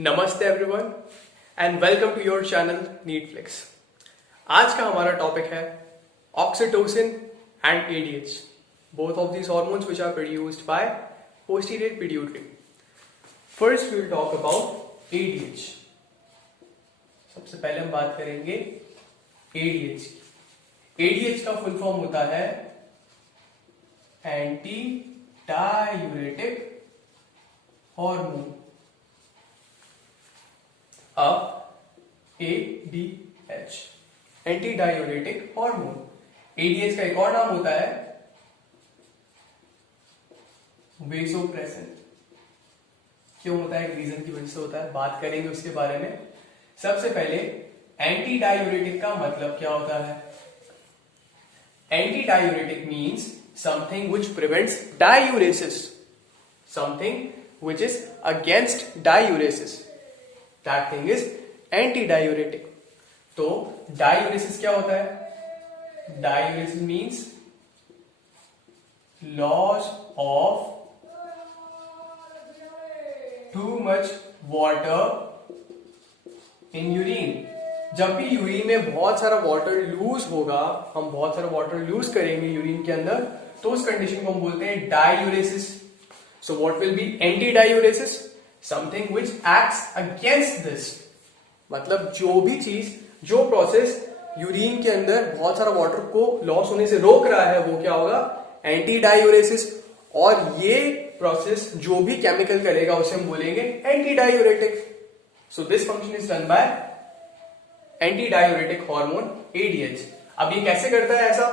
नमस्ते everyone and welcome to your channel Neetflix. आज का हमारा टॉपिक है oxytocin and ADH, both of these hormones which are produced by posterior pituitary. First we will talk about ADH. सबसे पहले हम बात करेंगे एडीएच की। एडीएच का फुल फॉर्म होता है anti diuretic hormone. ADH anti diuretic hormone. ADH का एक और नाम होता है वेसोप्रेसिन। क्यों होता है, एक रीजन की वजह से होता है, बात करेंगे उसके बारे में। सबसे पहले एंटी डायूरेटिक का मतलब क्या होता है। Anti diuretic means something which prevents diuresis, something which is against diuresis, that thing is anti diuretic. तो डायूरेसिस क्या होता है? Diuresis means loss of too much water in urine. जब भी यूरिन में बहुत सारा वाटर लूज होगा, हम बहुत सारा वाटर लूज करेंगे यूरिन के अंदर, तो उस कंडीशन को हम बोलते हैं diuresis. So what will be anti diuresis? Something which acts against this. मतलब जो भी चीज, जो प्रोसेस यूरिन के अंदर बहुत सारा वाटर को लॉस होने से रोक रहा है, वो क्या होगा? Anti diuresis. और ये प्रोसेस जो भी केमिकल करेगा उसे हम बोलेंगे anti diuretic. So this function is done by anti diuretic hormone ADH. अब ये कैसे करता है ऐसा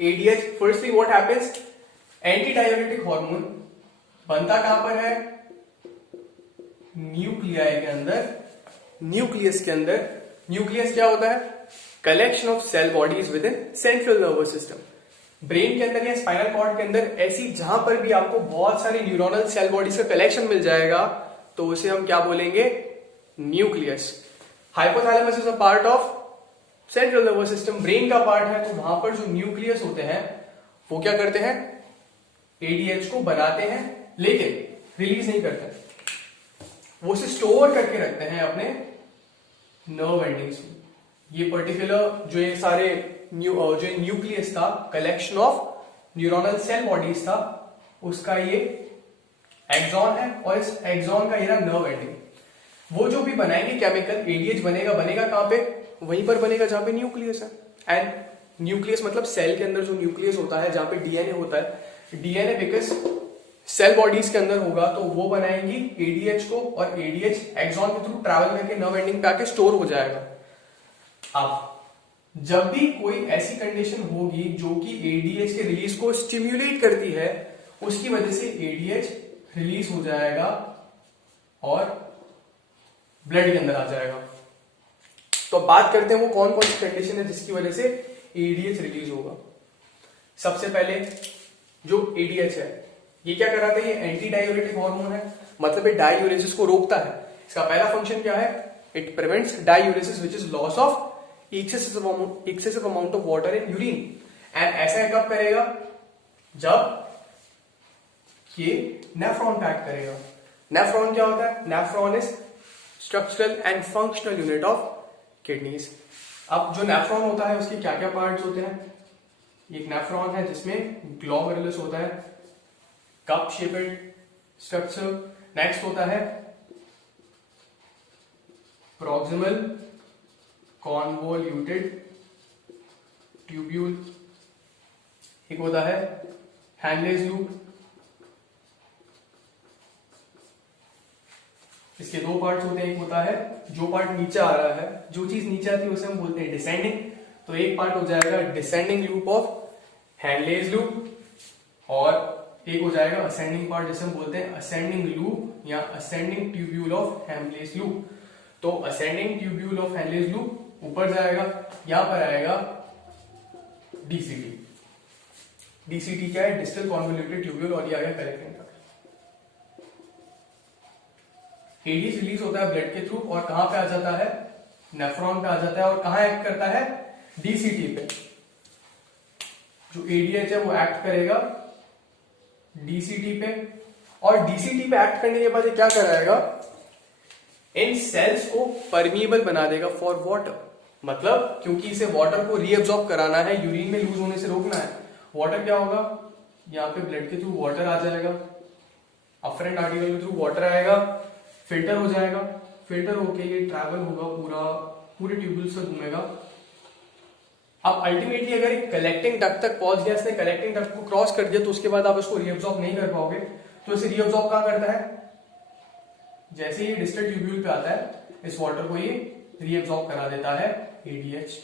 ADH? Firstly what happens, anti diuretic hormone बनता कहां पर है? न्यूक्लियाई के अंदर, न्यूक्लियस के अंदर। न्यूक्लियस क्या होता है? Collection of cell bodies within central nervous system. Brain के अंदर या स्पाइनल कॉर्ड के अंदर ऐसी जहां पर भी आपको बहुत सारी न्यूरोनल सेल बॉडीज का कलेक्शन मिल जाएगा, तो उसे हम क्या बोलेंगे? Nucleus. Hypothalamus is a part of central nervous system, brain का पार्ट है। तो वहां पर जो न्यूक्लियस होते हैं वो क्या करते हैं? एडीएच को बनाते हैं, लेकिन रिलीज नहीं करते, वो उसे स्टोर करके रखते हैं अपने नर्व एंडिंग्स में। ये पर्टिकुलर जो ये सारे जो न्यूक्लियस था, collection of neuronal cell bodies था, उसका ये एक्सॉन है, और इस एक्सॉन का ये रहा नर्व एंडिंग। वो जो भी बनाएंगे केमिकल, एडीएच बनेगा कहां पे? वहीं पर बनेगा जहां पे न्यूक्लियस है। एंड न्यूक्लियस मतलब सेल के अंदर जो न्यूक्लियस होता है, जहां पे डीएनए होता है। डीएनए बिकॉज सेल बॉडीज के अंदर होगा, तो वो बनाएंगी एडीएच को, और एडीएच एक्सॉन के थ्रू ट्रैवल करके नर्व एंडिंग पे आके स्टोर हो जाएगा। अब जब भी कोई ऐसी कंडीशन होगी जो कि एडीएच के रिलीज को स्टिम्युलेट करती है, उसकी वजह से एडीएच रिलीज हो जाएगा और ब्लड के अंदर आ जाएगा। तो बात करते हैं वो कौन कौन सी कंडीशन है जिसकी वजह से एडीएच रिलीज होगा। सबसे पहले जो एडीएच है, ये क्या कराता है? ये एंटी डायूरेटिक हार्मोन है, मतलब ये डायूरेसिस को रोकता है। इसका पहला फंक्शन क्या है? It prevents diuresis which is loss of excessive amount of water in urine. And ऐसा कब करेगा? जब ये नेफ्रॉन पे एक्ट करेगा। नेफ्रॉन क्या होता है? Nephron is structural and functional unit of kidneys. अब जो नेफ्रॉन होता है उसके क्या क्या पार्ट्स होते हैं? एक नेफ्रॉन है जिसमें ग्लोमेरुलस होता है, कप शेपेड स्ट्रक्चर। नेक्स्ट होता है प्रॉक्सिमल कॉन्वोल्यूटेड ट्यूब्यूल। एक होता है हैंगलेज लूप। इसके दो पार्ट्स होते हैं। एक होता है जो पार्ट नीचे आ रहा है, जो चीज नीचे आती है उसे हम बोलते हैं डिसेंडिंग। तो एक पार्ट हो जाएगा डिसेंडिंग लूप ऑफ हैंगलेज लूप, और एक हो जाएगा असेंडिंग पार्ट, जिसे हम बोलते हैं असेंडिंग लूप या असेंडिंग ट्यूब्यूल ऑफ हैंगलेज लूप। तो असेंडिंग ट्यूब्यूल ऑफ हैंगलेज लूप ऊपर जाएगा, यहां पर आएगा डीसीटी। डीसीटी क्या है? डिस्टल कॉन्वोल्यूटेड ट्यूब्यूल, और ये आ गया कलेक्टिंग पार्ट। एडीएच रिलीज होता है ब्लड के थ्रू, और कहां पे आ जाता है? नेफ्रॉन पे आ जाता है। और कहां एक्ट करता है? डीसीटी पे। जो एडीएच है वो एक्ट करेगा डीसीटी पे, और डीसीटी पे एक्ट करने के बाद ये क्या कराएगा? इन सेल्स को परमिएबल बना देगा फॉर वाटर, मतलब क्योंकि इसे वाटर को रीअब्सॉर्ब कराना है, यूरिन में लूज होने से रोकना है। वाटर क्या होगा, यहाँ पे ब्लड के थ्रू वाटर आ जाएगा, अफरेंट आर्टिकल के थ्रू वाटर आएगा, फिल्टर हो जाएगा, फिल्टर होके ये ट्रैवल होगा पूरे ट्यूब्यूल से घूमेगा। अब अल्टीमेटली अगर एक कलेक्टिंग डक्ट तक पहुंच गया, इसने कलेक्टिंग डक्ट को क्रॉस कर दिया, तो उसके बाद आप उसको रीअब्सॉर्ब नहीं कर पाओगे। तो इसे रीअब्सॉर्ब कहां करता है, जैसे ये डिस्टल ट्यूब्यूल पे आता है, इस वाटर को ये रीअब्सॉर्ब करा देता है ADH।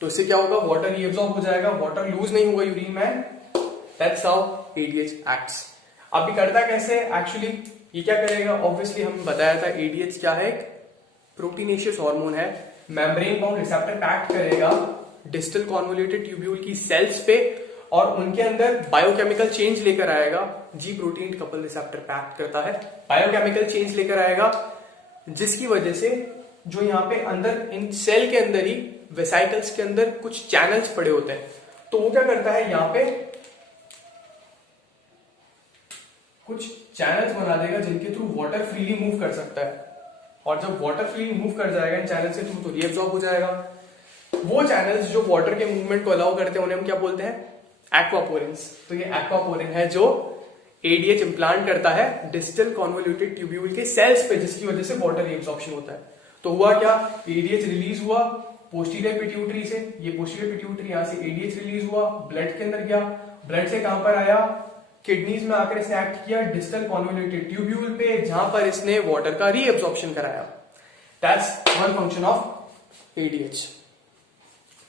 तो इससे क्या होगा, वाटर रीअब्सॉर्ब हो जाएगा, वाटर लूज नहीं होगा यूरिन में। That's how ADH acts. अब ये करता कैसे एक्चुअली, ये क्या करेगा, ऑब्वियसली हमने बताया था ADH क्या है, एक प्रोटीनेशियस हार्मोन है, मेम्ब्रेन बाउंड रिसेप्टर पे एक्ट करेगा डिस्टल कॉन्वोल्यूटेड ट्यूब्यूल की सेल्स पे, और उनके अंदर बायोकेमिकल चेंज लेकर आएगा। जी प्रोटीन कपल रिसेप्टर पे एक्ट करता है, बायोकेमिकल चेंज लेकर आएगा, जिसकी वजह से जो यहाँ पे अंदर इन सेल के अंदर ही वेसाइकल्स के अंदर कुछ चैनल्स पड़े होते हैं, तो वो क्या करता है, यहाँ पे कुछ चैनल्स बना देगा जिनके थ्रू वाटर फ्रीली मूव कर सकता है। और जब वाटर फ्रीली मूव कर जाएगा इन चैनल से थ्रू, तो रीअब्सॉर्ब हो जाएगा। वो चैनल्स जो वाटर के मूवमेंट को अलाउ करते हैं उन्हें हम क्या बोलते हैं, एक्वापोरिन्स। तो ये एक्वापोरिन है जो ADH इम्प्लांट करता है डिस्टल कॉन्वोल्यूटेड ट्यूब्यूल के सेल्स पे, जिसकी वजह से वाटर रीअब्सॉर्प्शन होता है। तो हुआ क्या, ADH रिलीज हुआ पोस्टीरियर पिट्यूटरी से, ये पोस्टीरियर पिट्यूटरी, यहां से ADH रिलीज हुआ, ब्लड के अंदर गया, ब्लड से कहां पर आया, किडनीज में आकर इसने एक्ट किया डिस्टल कॉन्वोल्यूटेड ट्यूब्यूल पे, जहां पर इसने वाटर का रीअब्सॉर्प्शन कराया। That's one function of ADH।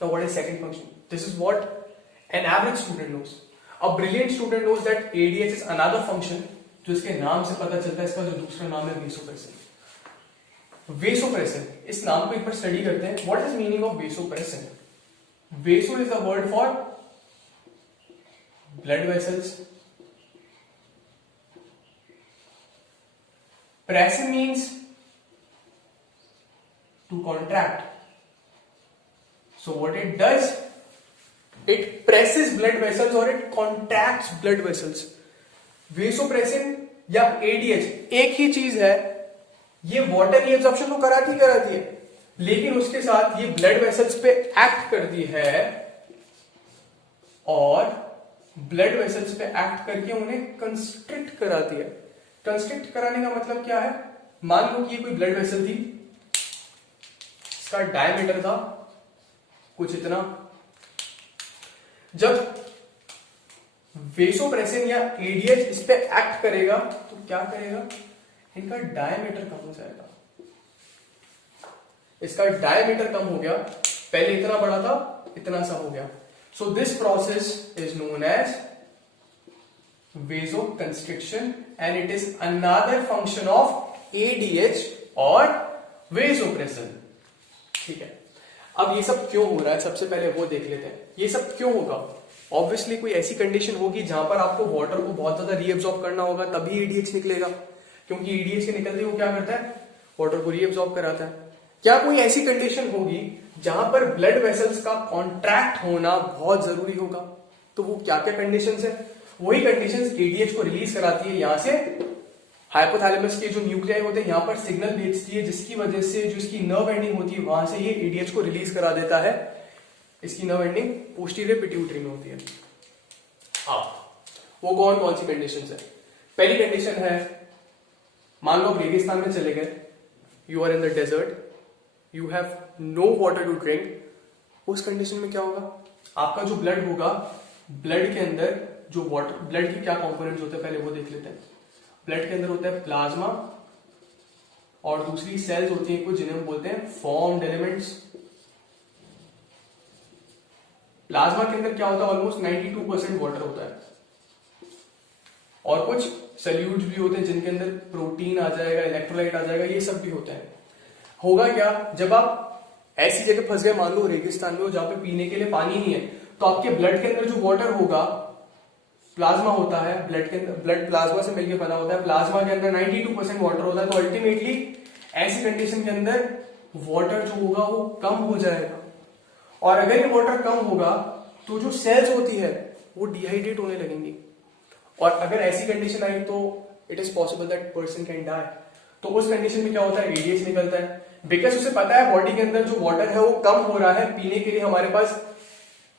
Now what is second function? This is what an average student knows. A brilliant student knows that ADH is another function, जो इसके नाम से पता चलता है, इसका जो दूसरा नाम है वेसोप्रेसिन। वेसोप्रेसिन, इस नाम को एक बार स्टडी करते हैं। What is meaning of vasopressin? Vaso is the word for blood vessels. Pressin means to contract. So what it does, it presses blood vessels or it contracts blood vessels. Vasopressin या ADH एक ही चीज है, ये water reabsorption तो कराती है, लेकिन उसके साथ ये ब्लड वेसल्स पे एक्ट करती है, और ब्लड वेसल्स पे एक्ट करके उन्हें कंस्ट्रिक्ट कराती है। कंस्ट्रिक्ट कराने का मतलब क्या है, मान लो कि ये कोई ब्लड वेसल थी, इसका डायमीटर था कुछ इतना, जब वेसोप्रेसिन या ADH इस पे एक्ट करेगा तो क्या करेगा, इनका डायमीटर कम हो जाएगा। इसका डायमीटर कम हो गया, पहले इतना बड़ा था, इतना सा हो गया। So this process is known as vasoconstriction and it is another function of ADH और vasopressin। ठीक है, अब ये सब क्यों हो रहा है, सबसे पहले वो देख लेते हैं। ये सब क्यों होगा, ऑब्वियसली कोई ऐसी कंडीशन होगी जहां पर आपको वाटर को बहुत ज्यादा रीअब्सॉर्ब करना होगा, तभी ADH निकलेगा, क्योंकि ADH के निकलते वो क्या करता है, वाटर को रीअब्सॉर्ब कराता है। क्या कोई ऐसी कंडीशन होगी जहां पर ब्लड वेसल्स का कॉन्ट्रैक्ट होना बहुत जरूरी होगा, तो वो क्या क्या कंडीशंस है, वही कंडीशंस ADH को रिलीज कराती है। यहां से हाइपोथैलेमस के जो न्यूक्लियाई होते हैं यहां पर सिग्नल भेजती है, जिसकी वजह से जो इसकी नर्व एंडिंग होती है वहां से ये ADH को रिलीज करा देता है। इसकी नर्व एंडिंग पोस्टीरियर पिट्यूटरी में होती है। वो कौन सी कंडीशंस है, पहली कंडीशन है, मान लो आप रेगिस्तान में चले गए, you are in the desert, you have no water to drink. उस कंडीशन में क्या होगा, आपका जो ब्लड होगा, ब्लड के अंदर जो वाटर, ब्लड के क्या कंपोनेंट्स होते हैं पहले वो देख लेते हैं। ब्लड के अंदर होता है प्लाज्मा और दूसरी सेल्स होती हैं कुछ जिन्हें हम बोलते हैं फॉर्म्ड एलिमेंट्स। प्लाज्मा के अंदर क्या होता है, ऑलमोस्ट 92% वाटर होता है, और कुछ सल्यूट्स भी होते हैं जिनके अंदर प्रोटीन आ जाएगा, इलेक्ट्रोलाइट आ जाएगा, ये सब भी होते हैं। होगा क्या, जब आप ऐसी जगह फंस गए, मान लो रेगिस्तान में हो जहां पे पीने के लिए पानी नहीं है, तो आपके ब्लड के अंदर जो वाटर होगा, प्लाज्मा होता है, ब्लड के अंदर, ब्लड प्लाज्मा से मिलकर बना होता है, प्लाज्मा के अंदर 92% वाटर होता है। तो अल्टीमेटली ऐसी कंडीशन के अंदर वाटर जो होगा वो कम हो जाएगा, और अगर ये वाटर कम होगा तो जो सेल्स होती है वो डिहाइड्रेट होने लगेंगी, और अगर ऐसी कंडीशन आई तो it is possible that person can die. तो उस कंडीशन में क्या होता है, एडीएच निकलता है, बिकॉज उसे पता है बॉडी के अंदर जो वाटर है वो कम हो रहा है, पीने के लिए हमारे पास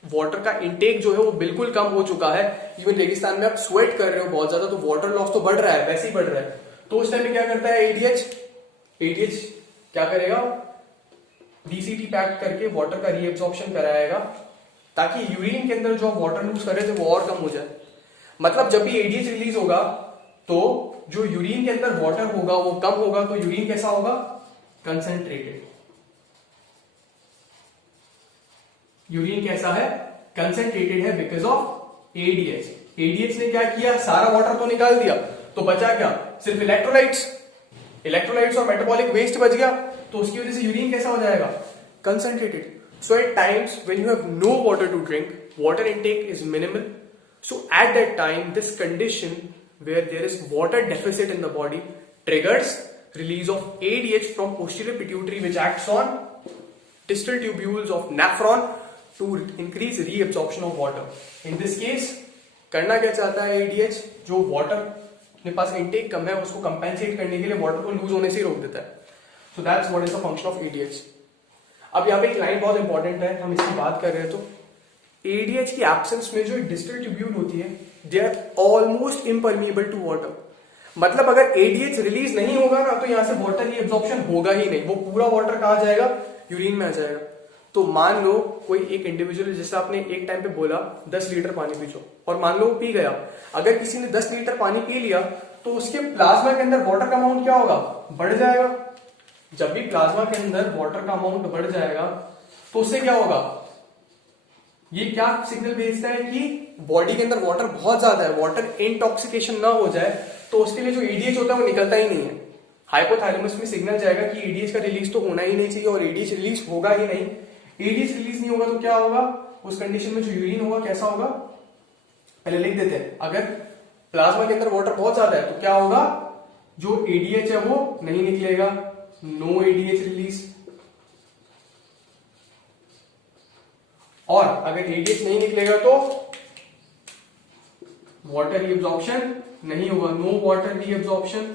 वाटर का इंटेक जो है वो बिल्कुल कम हो चुका है। इवन रेगिस्तान में आप स्वेट कर रहे हो बहुत ज्यादा, तो वाटर लॉस तो बढ़ रहा है, वैसे ही बढ़ रहा है। तो उस टाइम में क्या करता है एडीएच क्या करेगा, डीसीटी पैक करके वाटर का रीएब्जॉर्प्शन कराएगा, ताकि यूरिन के अंदर जो वाटर लूज कर रहे थे वो और कम हो जाए। मतलब जब भी एडीएच रिलीज होगा तो जो यूरिन के अंदर वाटर होगा वो कम होगा, तो यूरिन कैसा होगा, कंसेंट्रेटेड। यूरिन कैसा है, कंसेंट्रेटेड है, बिकॉज ऑफ एडीएच। एडीएच ने क्या किया, सारा वाटर तो निकाल दिया, तो बचा क्या, सिर्फ इलेक्ट्रोलाइट्स और मेटाबॉलिक वेस्ट बच गया, तो उसकी वजह से यूरिन कैसा हो जाएगा, concentrated. So at times when you have no water to drink, water intake is minimal, so at that time this condition where there is water deficit in the body triggers release of ADH from posterior pituitary, which acts on distal tubules of nephron to increase reabsorption of water. In this case करना क्या चाहता है ADH, जो water के पास intake कम है उसको compensate करने के लिए वाटर को लूज होने से रोक देता है। So that's what is the function of ADH. अब यहाँ पे एक लाइन बहुत इंपॉर्टेंट है, हम इसकी बात कर रहे हैं, तो एडीएच की एब्सेंस में जो डिस्टल ट्यूब्यूल होती है they are almost impermeable to water. मतलब अगर एडीएच रिलीज नहीं होगा ना तो यहां से वाटर की एब्जॉर्प्शन होगा ही नहीं, वो पूरा वाटर कहां जाएगा, यूरिन में आ जाएगा। तो मान लो कोई एक इंडिविजुअल, जैसे आपने एक टाइम पे बोला 10 लीटर पानी पीछो, और मान लो वो पी गया, अगर किसी ने 10 लीटर पानी पी लिया तो उसके प्लाज्मा के अंदर वाटर का अमाउंट क्या होगा, बढ़ जाएगा। जब भी प्लाज्मा के अंदर वाटर का अमाउंट बढ़ जाएगा तो उससे क्या होगा, ये क्या सिग्नल भेजता है कि बॉडी के अंदर वाटर बहुत ज्यादा है, वाटर इंटॉक्सिकेशन ना हो जाए, तो उसके लिए जो एडीएच होता है वो निकलता ही नहीं है। हाइपोथैलेमस में सिग्नल जाएगा कि एडीएच का रिलीज तो होना ही नहीं चाहिए, और एडीएच रिलीज होगा ही नहीं। एडीएच रिलीज नहीं होगा तो क्या होगा, उस कंडीशन में जो यूरिन होगा कैसा होगा, पहले लिख देते हैं। अगर प्लाज्मा के अंदर वाटर बहुत ज्यादा है तो क्या होगा, जो एडीएच है वो नहीं निकलेगा, नो एडीएच रिलीज। और अगर एडीएच नहीं निकलेगा तो वाटर रीअब्जॉर्प्शन नहीं होगा, no water reabsorption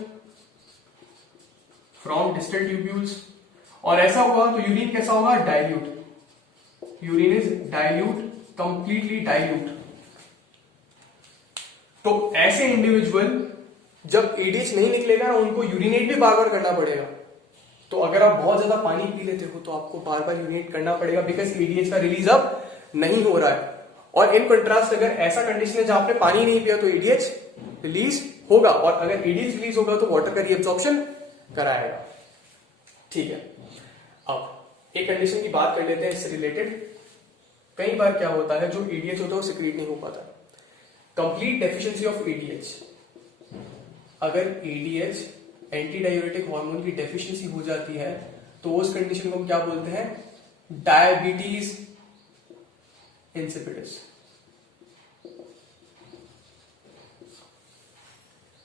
from distal tubules. और ऐसा हुआ तो यूरिन कैसा होगा, dilute, urine is dilute, completely dilute. तो ऐसे इंडिविजुअल जब एडीएच नहीं निकलेगा ना, उनको यूरिनेट भी बार बार करना पड़ेगा। तो अगर आप बहुत ज्यादा पानी पी लेते हो तो आपको बार बार यूरिनेट करना पड़ेगा, बिकॉज एडीएच का रिलीज अब नहीं हो रहा है। और इन कंट्रास्ट अगर ऐसा कंडीशन है जहां आपने पानी नहीं पिया तो एडीएच रिलीज होगा, और अगर एडीएच रिलीज होगा तो वाटर का रीअब्जॉर्प्शन कराएगा। ठीक है, अब एक कंडीशन की बात कर लेते हैं इससे रिलेटेड। कई बार क्या होता है, जो एडीएच होता है वो सिक्रीट नहीं हो पाता, कंप्लीट डेफिशिएंसी ऑफ एडीएच। अगर एडीएच एंटी डायूरेटिक हार्मोन की डेफिशिएंसी हो जाती है तो उस कंडीशन को हम क्या बोलते हैं, डायबिटीज इंसिपिडस,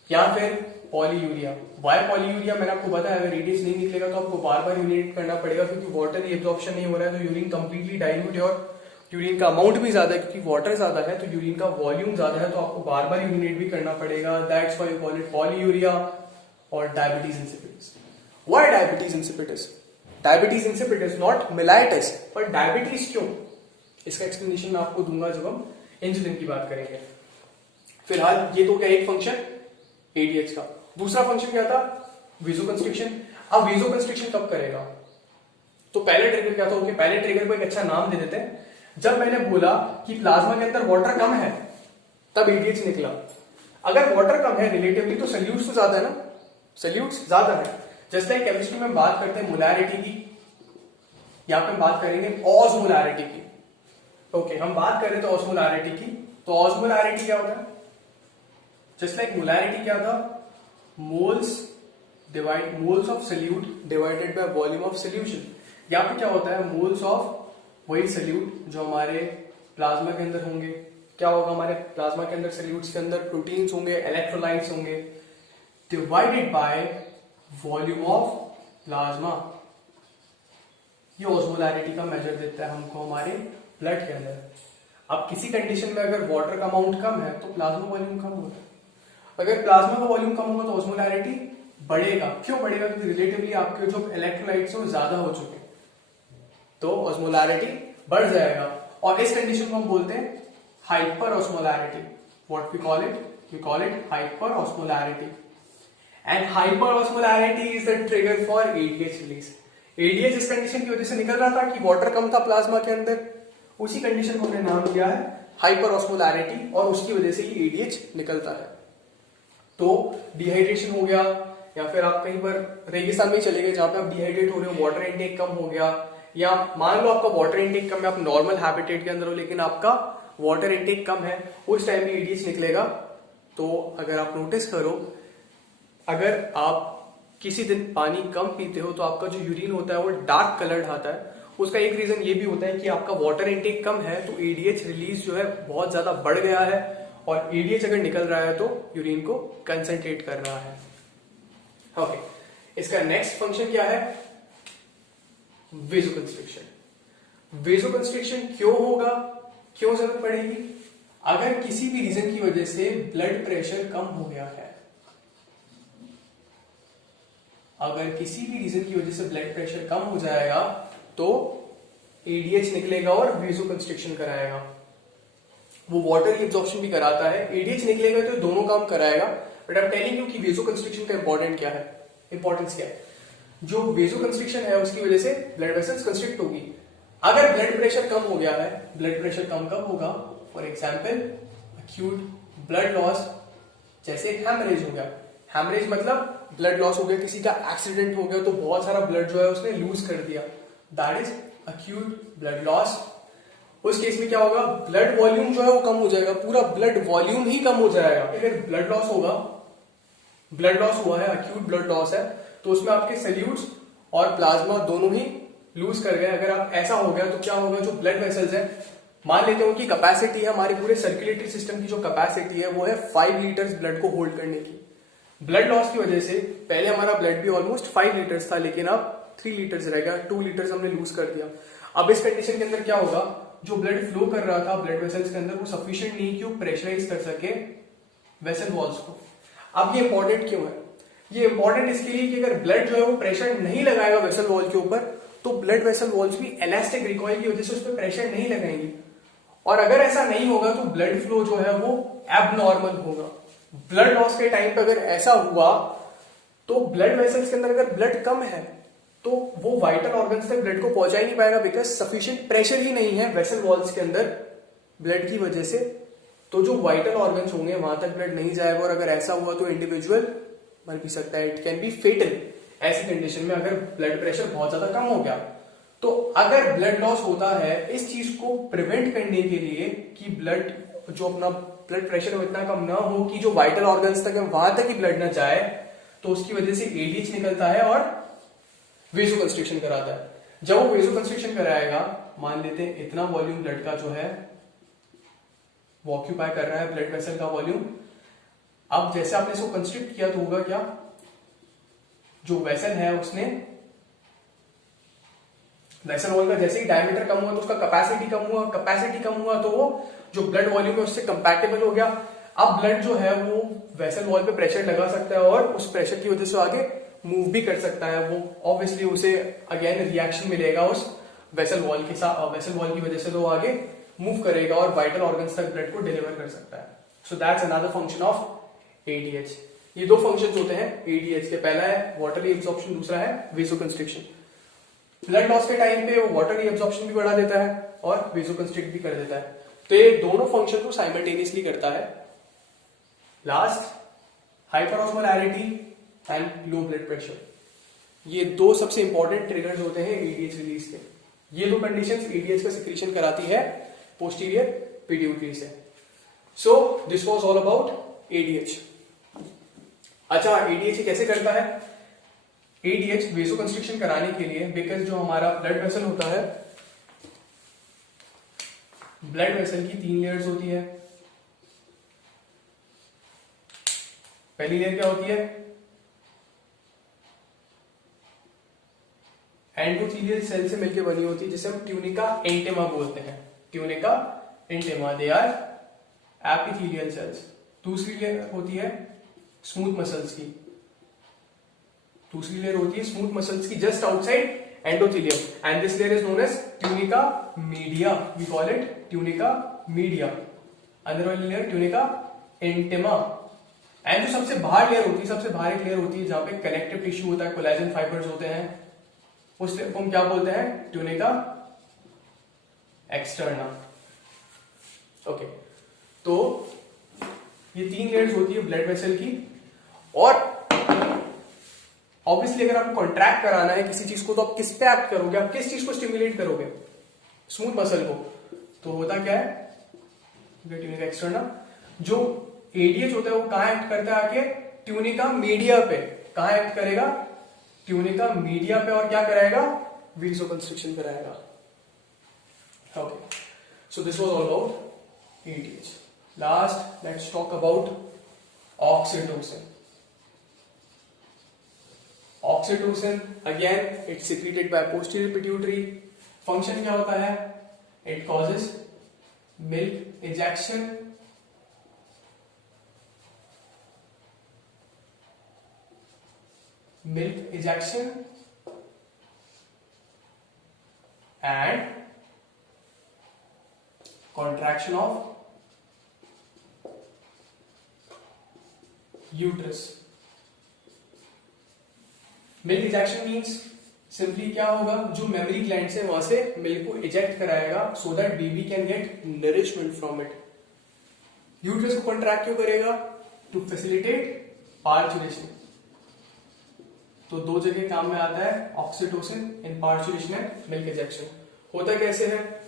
या फिर पॉलीयूरिया। वाई पॉलीयूरिया, मैंने आपको बताया अगर एडीएच नहीं निकलेगा तो आपको बार बार यूरिनेट करना पड़ेगा, क्योंकि वाटर एब्जॉर्प्शन नहीं हो रहा है, तो यूरिन कंप्लीटली डाइल्यूट है, और यूरिन का अमाउंट भी ज्यादा है, क्योंकि वाटर ज्यादा है तो यूरिन का वॉल्यूम ज्यादा है, तो आपको बार बार यूरिनेट भी करना पड़ेगा। That's why you call it polyuria और diabetes insipidus. Why diabetes insipidus, diabetes insipidus not mellitus, पर डायबिटीज क्यों, इसका एक्सप्लेनेशन मैं आपको दूंगा जब हम इंसुलिन की बात करेंगे। फिलहाल ये तो क्या एक फंक्शन एडीएच का। दूसरा फंक्शन क्या था, वेसोकंस्ट्रिक्शन। अब वेसोकंस्ट्रिक्शन कब करेगा, तो पहले ट्रिगर क्या था, ओके पहले ट्रिगर को एक अच्छा नाम दे देते हैं। जब मैंने बोला कि प्लाज्मा के अंदर वाटर कम है तब एडीएच निकला। अगर वाटर कम है रिलेटिवली तो सल्यूट्स तो ज्यादा है ना, सल्यूट्स ज्यादा है। जस्ट लाइक केमिस्ट्री में बात करते हैं मोलैरिटी की, यहां पे बात करेंगे ऑस्मोलैरिटी की। ओके, हम बात कर रहे थे ऑस्मोलैरिटी की, तो ऑस्मोलैरिटी क्या होता है, जस्ट लाइक मोलैरिटी क्या था, moles of solute divided by volume of solution. यहाँ पे क्या होता है, मोल्स ऑफ वही सल्यूट जो हमारे प्लाज्मा के अंदर होंगे। क्या होगा, हमारे प्लाज्मा के अंदर सल्यूट्स के अंदर प्रोटीन्स होंगे, इलेक्ट्रोलाइट्स होंगे, divided by volume of plasma. ये ऑस्मोलैरिटी का मेजर देता है हमको हमारे ब्लड के अंदर। अब किसी कंडीशन में अगर वाटर का अमाउंट कम है तो प्लाज्मा वॉल्यूम कम होगा, अगर प्लाज्मा का वॉल्यूम कम होगा तो ऑस्मोलैरिटी बढ़ेगा। क्यों बढ़ेगा? क्योंकि रिलेटिवली आपके जो इलेक्ट्रोलाइट्स हैं वो ज्यादा हो चुके हैं, तो ऑस्मोलैरिटी बढ़ जाएगा। और इस कंडीशन को हम बोलते हैं hyper osmolarity. What we call it? We call it hyper osmolarity. And hyper osmolarity is the trigger for ADH release. ADH इस कंडीशन की वजह से निकल रहा था कि वाटर कम था प्लाज्मा के अंदर, उसी कंडीशन को हमने नाम दिया है हाइपर ऑस्मोलैरिटी, और उसकी वजह से ही एडीएच निकलता है। तो डिहाइड्रेशन हो गया, या फिर आप कहीं पर रेगिस्तान में चले गए जहां पे आप डिहाइड्रेट हो रहे हो, वाटर इनटेक कम हो गया, या मान लो आपका वाटर इनटेक कम है, आप नॉर्मल हैबिटेट के अंदर हो लेकिन आपका वाटर इनटेक कम है, उस टाइम भी एडीएच निकलेगा। तो अगर आप नोटिस करो, अगर आप किसी दिन पानी कम पीते हो तो आपका जो यूरिन होता है वो डार्क कलर्ड आता है। उसका एक रीजन ये भी होता है कि आपका वाटर इनटेक कम है, तो एडीएच रिलीज जो है बहुत ज्यादा बढ़ गया है, और एडीएच अगर निकल रहा है तो यूरिन को कंसंट्रेट कर रहा है। ओके, इसका नेक्स्ट फंक्शन क्या है? वेजोकंस्ट्रिक्शन। वेजोकंस्ट्रिक्शन क्यों होगा, क्यों जरूरत पड़ेगी? अगर किसी भी रीजन की वजह से ब्लड प्रेशर कम हो गया है, अगर किसी भी रीजन की वजह से ब्लड प्रेशर कम हो जाएगा तो एडीएच निकलेगा और वेजोकंस्ट्रिक्शन कराएगा। वो वाटर एब्जॉर्प्शन भी कराता है, एडीएच निकलेगा तो दोनों काम कराएगा। But I am telling you कि वेजोकंस्ट्रिक्शन का इंपॉर्टेंट क्या है, इंपॉर्टेंस क्या है? जो वेजोकंस्ट्रिक्शन है उसकी वजह से ब्लड वेसल्स कंस्ट्रिक्ट होगी। अगर ब्लड प्रेशर कम हो गया है, ब्लड प्रेशर कम कब होगा? For example acute blood loss, जैसे हैमरेज हो गया। हैमरेज मतलब ब्लड लॉस हो गया, किसी का एक्सीडेंट हो गया तो बहुत सारा ब्लड जो है उसने लूज कर दिया, that is acute blood loss. उस केस में क्या होगा? ब्लड वॉल्यूम जो है वो कम हो जाएगा, पूरा ब्लड वॉल्यूम ही कम हो जाएगा। अगर ब्लड लॉस होगा, ब्लड लॉस हुआ है, अक्यूट ब्लड लॉस है, तो उसमें आपके सल्यूट्स और प्लाज्मा दोनों ही लूज कर गए। अगर आप ऐसा हो गया तो क्या होगा? जो ब्लड वेसल्स है, मान लेते हैं उनकी कैपेसिटी है, हमारे पूरे सर्कुलेटरी सिस्टम की जो कैपेसिटी है वो है 5 लीटर्स ब्लड को होल्ड करने की। ब्लड लॉस की वजह से पहले हमारा ब्लड भी ऑलमोस्ट 5 लीटर्स था, लेकिन अब 3 लीटर्स रह गया, 2 लीटर्स हमने लूज कर दिया। अब इस कंडीशन के अंदर क्या होगा? जो ब्लड फ्लो कर रहा था ब्लड वेसल्स के अंदर वो सफिशिएंट नहीं कि वो प्रेशराइज कर सके वेसल वॉल्स को। अब ये इंपॉर्टेंट क्यों है? ये इंपॉर्टेंट इसके लिए कि अगर ब्लड जो है वो प्रेशर नहीं लगाएगा वेसल वॉल के ऊपर, तो ब्लड वेसल वॉल्स भी इलास्टिक रिकॉइल की वजह से उस पर प्रेशर नहीं लगाएंगी, और अगर ऐसा नहीं होगा तो ब्लड फ्लो जो है वो एबनॉर्मल होगा। ब्लड लॉस के टाइम पे अगर ऐसा हुआ तो ब्लड वेसल्स के अंदर अगर ब्लड कम है तो वो वाइटल ऑर्गन्स तक ब्लड को पहुंचा ही नहीं पाएगा, बिकॉज सफिशिएंट प्रेशर ही नहीं है वेसल वॉल्स के अंदर ब्लड की वजह से। तो जो वाइटल ऑर्गन्स होंगे वहां तक ब्लड नहीं जाएगा, और अगर ऐसा हुआ तो इंडिविजुअल मर भी सकता है, इट कैन बी फेटल। ऐसी कंडीशन में अगर ब्लड प्रेशर बहुत ज्यादा कम हो गया, तो अगर ब्लड लॉस होता है, इस चीज को प्रिवेंट करने के लिए कि ब्लड जो अपना ब्लड प्रेशर इतना कम ना हो कि जो वाइटल ऑर्गन्स तक है वहां तक ही ब्लड ना जाए, तो उसकी वजह से एडीएच निकलता है और वेजोकंस्ट्रिक्शन कराता है। जब वो वेजोकंस्ट्रिक्शन कराएगा, मान लेते हैं इतना वॉल्यूम ब्लड का जो है वो ऑक्यूपाई कर रहा है ब्लड वेसल का वॉल्यूम। अब जैसे आपने इसको कंस्ट्रिक्ट किया तो होगा क्या? जो वेसल है उसने वेसल वॉल का जैसे ही डायमीटर कम हुआ तो उसका कैपेसिटी कम हुआ, कैपेसिटी कम हुआ तो वो जो ब्लड वॉल्यूम है उससे कंपैटिबल हो गया। अब ब्लड जो है वो वेसल वॉल पे प्रेशर लगा सकता है और उस प्रेशर की वजह से आगे मूव भी कर सकता है। वो ऑब्वियसली उसे अगेन रिएक्शन मिलेगा उस वेसल वॉल के साथ, वेसल वॉल की वजह से तो आगे मूव करेगा और वाइटल ऑर्गन्स तक ब्लड को डिलीवर कर सकता है। So that's another function of ADH. ये दो फंक्शंस होते हैं एडीएच के, पहला है वाटर एब्जॉर्प्शन, दूसरा है वेजोकंस्ट्रिक्शन। ब्लड लॉस के टाइम पे वो वाटर एब्जॉर्प्शन भी बढ़ा देता है और वेजोकंस्ट्रिक्ट भी कर देता है, तो ये दोनों फंक्शन को साइमल्टेनियसली करता है। Last, hyperosmolarity and low blood pressure, ये दो सबसे इंपॉर्टेंट ट्रिगर्स होते हैं एडीएच रिलीज के। ये दो कंडीशंस एडीएच का सिक्रीशन कराती है पोस्टीरियर पिट्यूटरी से। So this was all about ADH. अच्छा, एडीएच कैसे करता है? एडीएच वेजोकंस्ट्रिक्शन कराने के लिए, बिकॉज जो हमारा ब्लड वेसल होता है, ब्लड वेसल की 3 लेयर्स होती है। पहली लेयर क्या होती है? एंडोथेलियल सेल से मिलकर बनी होती है, जिसे हम ट्यूनिका इंटिमा बोलते हैं। Tunica intima, they are epithelial cells. दूसरी लेयर होती है स्मूथ मसल्स की, दूसरी लेयर होती है स्मूथ मसल्स की just outside endothelium and this layer is known as tunica media, we call it tunica media. अंदर वाली लेयर ट्यूनिका इंटिमा। एंड जो सबसे बाहर लेयर होती है, सबसे बाहर एक लेयर होती है जहां पे कनेक्टिव टिश्यू होता है, कोलेजन फाइबर्स होते हैं, उस लेयर को हम क्या बोलते हैं? Tunica externa. ओके, तो ये 3 लेयर्स होती है ब्लड वेसल की। और ऑब्वियसली अगर आपको कॉन्ट्रैक्ट कराना है किसी चीज को तो आप किस पे एक्ट करोगे? आप किस चीज को स्टिमुलेट करोगे? स्मूथ मसल को। तो होता क्या है? Tunica externa. जो एडीएच होता है वो कहां एक्ट करता है? आके ट्यूनिका मीडिया पे। कहां एक्ट करेगा? ट्यूनिका मीडिया पे। और क्या कराएगा? वेसोकंस्ट्रिक्शन कराएगा। Okay, so this was all about ADH. Last let's talk about oxytocin. Oxytocin again it's secreted by posterior pituitary. Function क्या होता है? It causes milk ejection, and contraction of uterus. Milk ejection means simply क्या होगा? जो mammary gland से वहां से milk को इजेक्ट कराएगा so that baby can get nourishment from it. Uterus को कॉन्ट्रैक्ट क्यों करेगा? To facilitate parturition. तो 2 जगह काम में आता है oxytocin in parturition and milk ejection. होता कैसे है?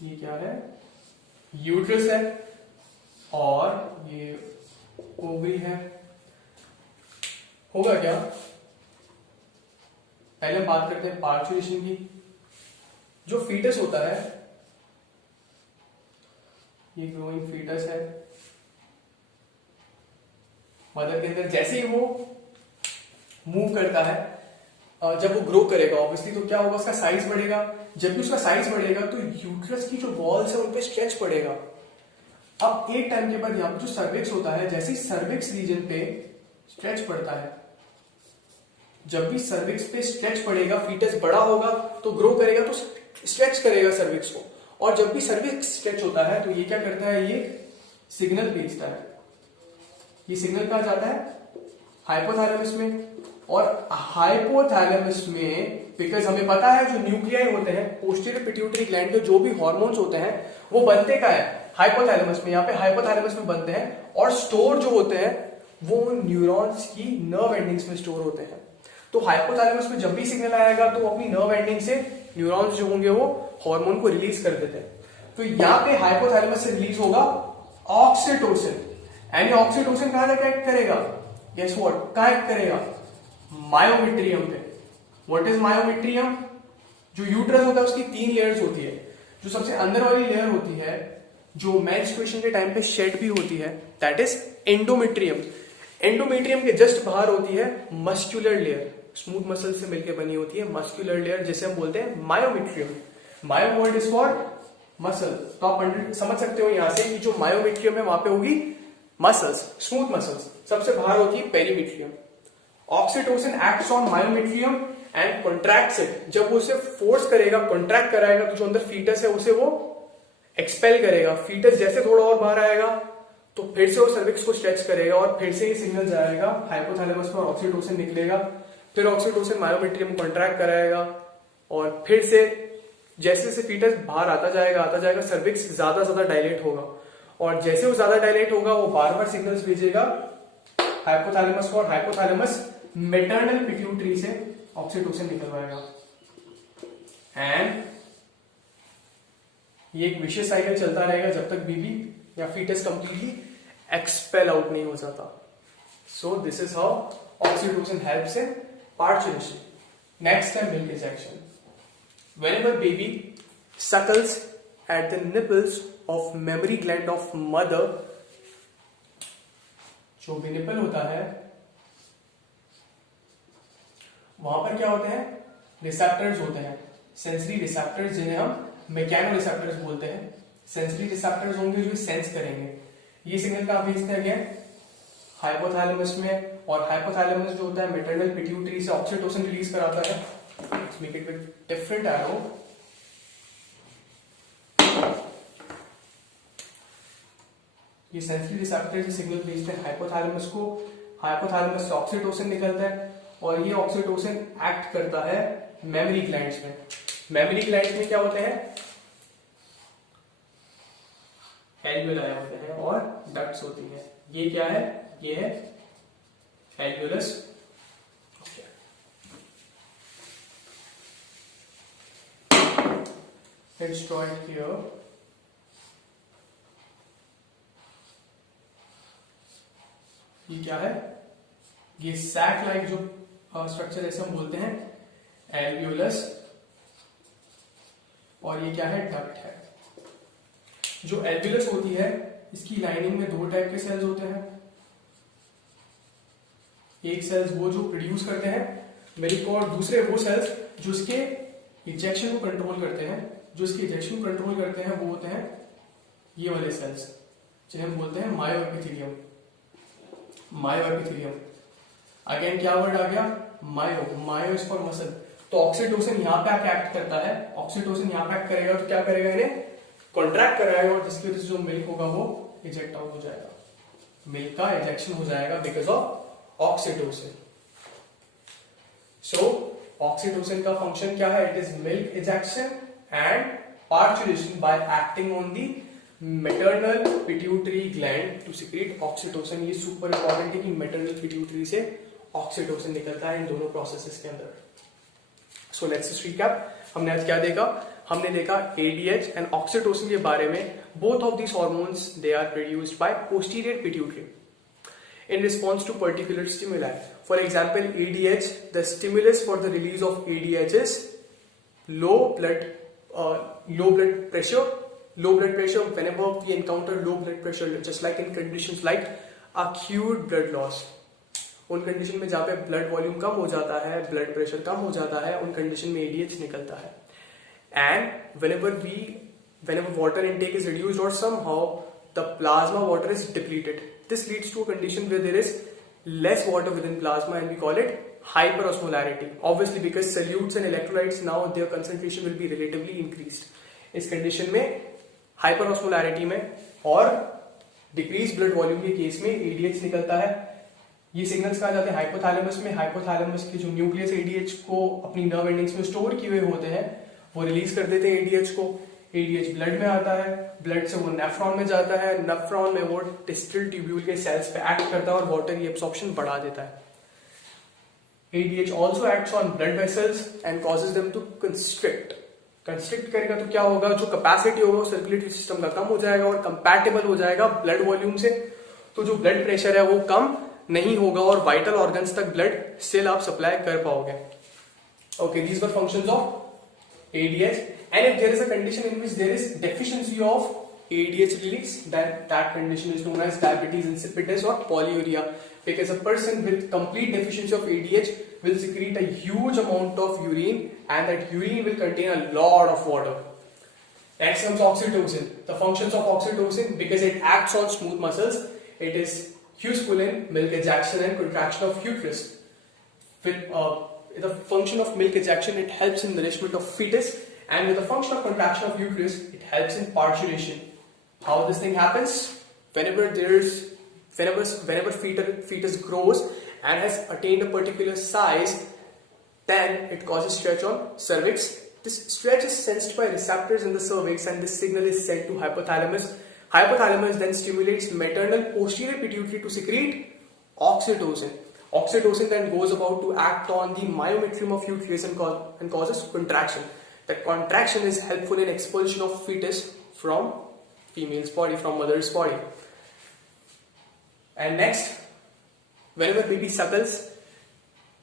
ये क्या है? यूट्रस है और ये ओवरी है। होगा क्या? पहले बात करते हैं पार्चुरेशन की। जो फीटस होता है, ये ग्रोइंग फीटस है मदर के अंदर, जैसे ही वो मूव करता है, जब वो ग्रो करेगा ऑब्वियसली तो क्या होगा? उसका साइज बढ़ेगा। जब भी उसका साइज बढ़ेगा तो यूट्रस की जो वॉल्स है उन पे स्ट्रेच पड़ेगा। अब एक टाइम के बाद यहाँ पे जो सर्विक्स होता है, जैसे ही सर्विक्स रीजन पे स्ट्रेच पड़ता है, जब भी सर्विक्स पे स्ट्रेच पड़ेगा, फीटस बड़ा होगा तो ग्रो करेगा तो स्ट्रेच करेगा सर्विक्स को। और जब भी सर्विक्स स्ट्रेच होता है तो ये क्या करता है? ये सिग्नल भेजता है। ये सिग्नल कहां जाता है? हाइपोथैलेमस में। और हाइपोथैलेमस में बिकॉज हमें पता है जो न्यूक्लियाई होते हैं पोस्टीरियर पिट्यूटरी ग्लैंड के, जो भी हार्मोन्स होते हैं वो बनते का है हाइपोथैलेमस में। यहाँ पे हाइपोथैलेमस में बनते हैं और स्टोर जो होते हैं वो न्यूरॉन्स की नर्व एंडिंग्स में स्टोर होते हैं। तो हाइपोथैलेमस में जब भी सिग्नल आएगा तो अपनी नर्व एंडिंग से न्यूरॉन्स जो होंगे वो हार्मोन को रिलीज कर देते हैं। तो यहाँ पे हाइपोथैलेमस से रिलीज होगा ऑक्सीटोसिन। एंड ऑक्सीटोसिन कहां तक एक्ट करेगा? Guess what? कहां एक्ट करेगा? मायोमेट्रियम पे। What is myometrium? जो यूट्रस होता है उसकी 3 लेयर्स होती है। जो सबसे अंदर वाली लेयर होती है, जो मेंस्ट्रुएशन के टाइम पे शेड भी होती है, दैट इज एंडोमेट्रियम। एंडोमेट्रियम के जस्ट बाहर होती है मस्कुलर लेयर, स्मूथ मसल से मिलकर बनी होती है मस्कुलर लेयर, जिसे हम बोलते हैं myometrium. Myo word is for muscle. तो आप समझ सकते हो यहां से कि जो मायोमेट्रियम है वहां पे होगी मसल्स, स्मूथ मसल्स। सबसे बाहर होती है perimetrium. Oxytocin acts on myometrium and contracts it. जब वो उसे फोर्स करेगा, कॉन्ट्रैक्ट कराएगा, तो जो अंदर फीटस है उसे वो एक्सपेल करेगा। फीटस जैसे थोड़ा और बाहर आएगा तो फिर से वो सर्विक्स को स्ट्रेच करेगा और फिर से ये सिग्नल जाएगा हाइपोथैलेमस में और ऑक्सीटोसिन निकलेगा। फिर ऑक्सीटोसिन मायोमेट्रियम कॉन्ट्रैक्ट कराएगा और फिर से जैसे जैसे फीटस बाहर आता जाएगा सर्विक्स ज्यादा डायलेट होगा। और जैसे वो ज्यादा डायलेट होगा वो बार बार सिग्नल्स भेजेगा हाइपोथैलेमस को, और हाइपोथैलेमस मैटरनल पिट्यूटरी से ऑक्सीटोसिन निकलवाएगा। एंड ये एक विशियस साइकिल चलता रहेगा जब तक बेबी या फीटस कंप्लीटली एक्सपेल आउट नहीं हो जाता। So this is how oxytocin helps in parturition. Next है milk ejection. Whenever baby suckles at the nipples of mammary gland of mother, जो भी निपल होता है वहां पर क्या होते हैं, रिसेप्टर्स होते हैं, सेंसरी रिसेप्टर्स जिन्हें हम मैकेनो रिसेप्टर्स बोलते हैं। सेंसरी रिसेप्टर्स होंगे जो सेंस करेंगे। ये सिग्नल कहाँ भेजते हैं? अगेन हाइपोथैलेमस में, और हाइपोथैलेमस जो होता है मैटरनल पिट्यूटरी से ऑक्सीटोसिन रिलीज कराता है। Let's make it with different arrow. ये सेंसरी रिसेप्टर से सिग्नल भेजते हैं हाइपोथैलेमस को, हाइपोथैलेमस से ऑक्सीटोसिन निकलता है और ये ऑक्सीटोसिन एक्ट करता है मेमोरी ग्लैंड्स में। मेमोरी ग्लैंड्स में क्या होते हैं? एल्वियोलाई होते हैं और डक्ट्स होती हैं। ये क्या है? ये है alveolus. Let's draw it here. ये क्या है? ये सैक लाइक जो स्ट्रक्चर ऐसे हम बोलते हैं एल्वियोलस, और ये क्या है? डक्ट है। जो एल्वियोलस होती है इसकी लाइनिंग में दो टाइप के सेल्स होते हैं। एक सेल्स वो जो प्रोड्यूस करते हैं मिल्क, और दूसरे वो सेल्स जो इसके इंजेक्शन को कंट्रोल करते हैं। जो इसके इंजेक्शन को कंट्रोल करते हैं वो होते हैं ये वाले सेल्स, जिन्हें हम बोलते हैं मायोएपिथेलियम। मायोएपिथेलियम अगेन क्या वर्ड आ गया? मायो। मायो इज फॉर मसल। तो ऑक्सीटोसिन यहाँ पे आके एक्ट करता है। ऑक्सीटोसिन यहाँ पे एक्ट करेगा तो क्या करेगा? इन्हें कॉन्ट्रैक्ट कराएगा और जिसकी वजह से जो मिल्क होगा वो इजेक्ट आउट हो जाएगा। मिल्क का इजेक्शन हो जाएगा because of oxytocin. So oxytocin का फंक्शन क्या है? It is milk ejection and parturition by acting on the maternal pituitary gland to secrete oxytocin। ये सुपर इंपॉर्टेंट है कि maternal pituitary से ऑक्सीटोसिन निकलता है इन दोनों प्रोसेसेस के अंदर। So let's recap. हमने आज क्या देखा? हमने देखा ADH एंड ऑक्सीटोसिन के बारे में। Both of this hormones they are produced by posterior pituitary in response to particular stimuli. For example, ADH, the stimulus for the release of ADH is low blood pressure. Low blood pressure, whenever we encounter low blood pressure, just like in conditions like acute blood loss, उन condition में जहाँ पे blood volume कम हो जाता है, blood pressure कम हो जाता है, उन कंडीशन में ADH निकलता है। And whenever water intake is reduced or somehow the plasma water is depleted, this leads to a condition where there is less water within plasma and we call it hyperosmolarity. Obviously because solutes and electrolytes now their concentration will be relatively increased. इस condition में हाइपरऑस्मोलैरिटी में और decrease blood volume के case में ADH निकलता है। ये signals कहा जाते हैं हाइपोथैलेमस में। हाइपोथैलेमस के जो न्यूक्लियस ADH को अपनी नर्व एंडिंग्स में स्टोर किए हुए होते हैं वो रिलीज कर देते हैं ADH को। ADH ब्लड में आता है, ब्लड से वो नेफ्रॉन में जाता है, नेफ्रॉन में वो डिस्टल ट्यूब्यूल के सेल्स पे एक्ट करता है और वाटर की एब्सॉर्प्शन बढ़ा देता है। ADH also acts on blood vessels and causes them to constrict. Constrict करेगा तो क्या होगा? जो कैपेसिटी होगा सर्कुलेटरी सिस्टम का कम हो जाएगा और कंपैटिबल हो जाएगा ब्लड वॉल्यूम से। तो जो ब्लड प्रेशर है वो कम नहीं होगा और वाइटल ऑर्गन्स तक ब्लड स्टिल आप सप्लाई कर पाओगे। Okay, these were functions of ADH, and if there is a condition in which there is deficiency of ADH release, then that condition is known as diabetes insipidus or polyuria, because a person with complete deficiency of ADH will secrete a huge amount of urine and that urine will contain a lot of water. Next comes oxytocin. The functions of oxytocin, because it acts on smooth muscles, it is useful in milk ejection and contraction of uterus. With the function of milk ejection, it helps in nourishment of fetus, and with the function of contraction of uterus, it helps in parturition. How this thing happens? Whenever fetus grows and has attained a particular size, then it causes stretch on cervix. This stretch is sensed by receptors in the cervix and this signal is sent to hypothalamus. Hypothalamus then stimulates maternal posterior pituitary to secrete oxytocin. Oxytocin then goes about to act on the myometrium of uterus and causes contraction. The contraction is helpful in expulsion of fetus from female's body, from mother's body. And next, whenever baby suckles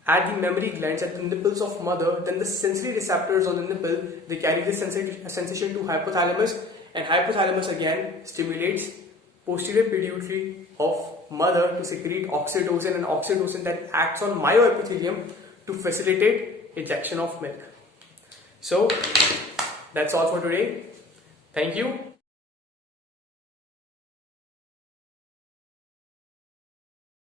at the mammary glands at the nipples of mother, then the sensory receptors on the nipple, they carry this sensation to hypothalamus, and hypothalamus again stimulates posterior pituitary of mother to secrete oxytocin, and oxytocin that acts on myoepithelium to facilitate ejection of milk. So that's all for today, thank you.